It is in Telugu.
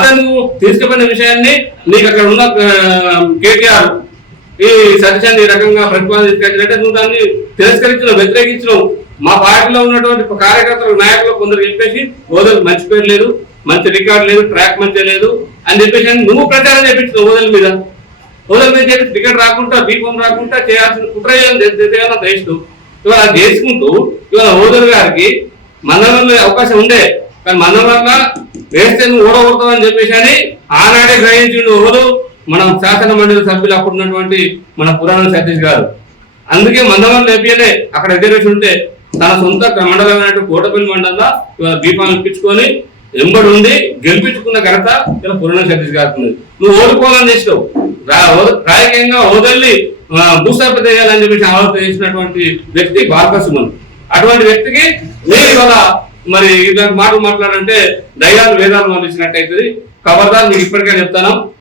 అతను తీసుకుపోయిన విషయాన్ని నీకు అక్కడ ఉన్న కేటీఆర్ ఈ సతీశాన్ని ఈ రకంగా ప్రతిపాదన తీసుకొచ్చినట్టే నువ్వు దాన్ని తిరస్కరించడం, వ్యతిరేకించడం. మా పార్టీలో ఉన్నటువంటి కార్యకర్తలు, నాయకులు కొందరు చెప్పేసి ఓదలకు మంచి పేరు లేదు, మంచి రికార్డు లేదు, ట్రాక్ మంచిగా లేదు అని చెప్పేసి నువ్వు ప్రచారం చేపించిన ఓదల మీద చెప్పి టికెట్ రాకుండా, దీపం రాకుండా చేయాల్సిన కుట్ర చేస్తూ ఇవాళ చేసుకుంటూ ఇవాళ ఓదల్ గారికి మందవరంలో అవకాశం ఉండే, కానీ మందవరంలో వేస్తే నువ్వు ఓడగొడతావు అని చెప్పేసి అని ఆనాడే గ్రహించిండు ఓదు మన శాసన మండలి సభ్యులు అప్పుడు ఉన్నటువంటి మన పురాణ సతీష్ గారు. అందుకే మందవరంలో ఏపీఎల్ఏ అక్కడ రిజర్వేషన్ ఉంటే తన సొంత మండలం కోటపల్లి మండలంలో ఇవాళ దీపాలను ఇప్పించుకొని ఎంబడి ఉండి గెలిపించుకున్న ఘనత ఇలా పురాణ సతీష్ గారు. నువ్వు ఓడిపోవాలని చేసావు, రాజకీయంగా ఓదల్ని భూస్థాపిత చేయాలని చెప్పేసి ఆలోచన చేసినటువంటి వ్యక్తి బాలకృష్ణ. అటువంటి వ్యక్తికి నేను ఇవాళ మరి ఇలాంటి మాటలు మాట్లాడంటే దయ్యాలు వేదాలు పంపించినట్టయితుంది. ఖబర్దార్ మీకు ఇప్పటికే చెప్తాను.